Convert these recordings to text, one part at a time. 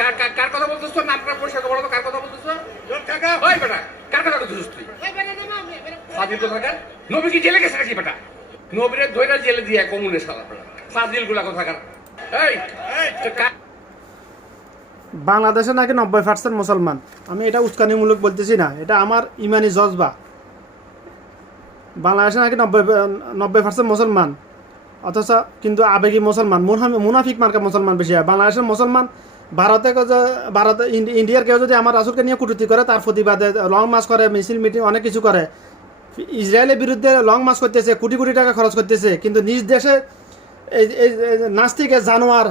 কার কার- কার কথা বলতেছো? নাম পরিষ্কার বলো তো কার কথা বলতেছো? ওই বেটা কার কথা বলতেছিস তুই? ফাজিল কোথাকার? নবী কি জেলে গেছে নাকি বেটা? নবীরে ধইরা জেলে দিয়ে কমুনে সারা ফাজিলগুলা কোথাকার? এই বাংলাদেশে নাকি নব্বই পার্সেন্ট মুসলমান। আমি এটা উস্কানিমূলক বলতেছি না এটা আমার ইমানি জজবা। বাংলাদেশে নাকি নব্বই নব্বই পার্সেন্ট মুসলমান। অথচ কিন্তু আবেগী মুসলমান মুনাফিক মার্কা মুসলমান বেশি হয়। বাংলাদেশের মুসলমান ভারতে ভারতে ইন্ডিয়ার কেউ যদি আমার রাসুলকে নিয়ে কুটুতি করে, তার প্রতিবাদে লং মার্চ করে, মিছিল মিটিং অনেক কিছু করে। ইসরায়েলের বিরুদ্ধে লং মার্চ করতেছে, কোটি কোটি টাকা খরচ করতেছে, কিন্তু নিজ দেশে এই নাস্তিক জানোয়ার,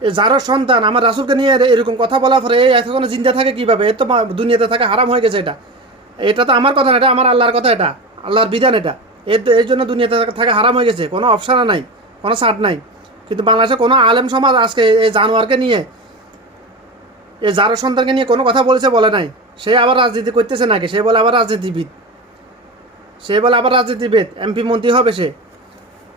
এ যারও সন্তান, আমার রাসুলকে নিয়ে এর- এরকম কথা বলার পরে এই এখনও জিন্দা থাকে কীভাবে? এর তো দুনিয়াতে থাকা হারাম হয়ে গেছে এটা। এটা তো আমার কথা না, এটা আমার আল্লাহর কথা এটা। আল্লাহর বিধান এটা। এর এই জন্য দুনিয়াতে থাকা- হারাম হয়ে গেছে। কোনো অপশান নাই, কোনো ছাড় নাই। কিন্তু বাংলাদেশে কোনো আলেম সমাজ আজকে এই জানোয়ারকে নিয়ে, এই যারও সন্তানকে নিয়ে কোনো কথা বলেছে বলে নাই। সে আবার রাজনীতি করতেছে নাকি? সে বলে আবার রাজনীতিবিদ। সে বলে আবার রাজনীতিবিদ, এমপি মন্ত্রী হবে সে।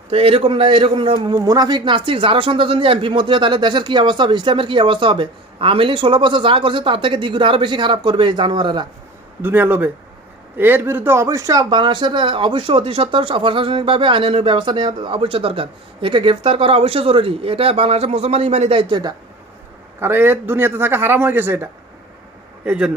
তো এরকম না, এরকম মুনাফিক, নাস্তিক যারা সন্তান যদি এমপি মন্ত্রী হয়, তাহলে দেশের কী অবস্থা হবে? ইসলামের কী অবস্থা হবে? আওয়ামী লীগ ষোলো বছর যা করছে, তার থেকে দ্বিগুণ আরও বেশি খারাপ করবে এই জানোয়ারেরা, দুনিয়ার লোভে। এর বিরুদ্ধে অবশ্যই বাংলাদেশের অবশ্য অতি সত্ত্বর প্রশাসনিকভাবে আইনানুগ ব্যবস্থা নেওয়া অবশ্যই দরকার। একে গ্রেফতার করা অবশ্যই জরুরি। এটা বাংলাদেশের মুসলমান ইমানি দায়িত্ব এটা। কারণ এর দুনিয়াতে থাকা হারাম হয়ে গেছে এটা। এই জন্য।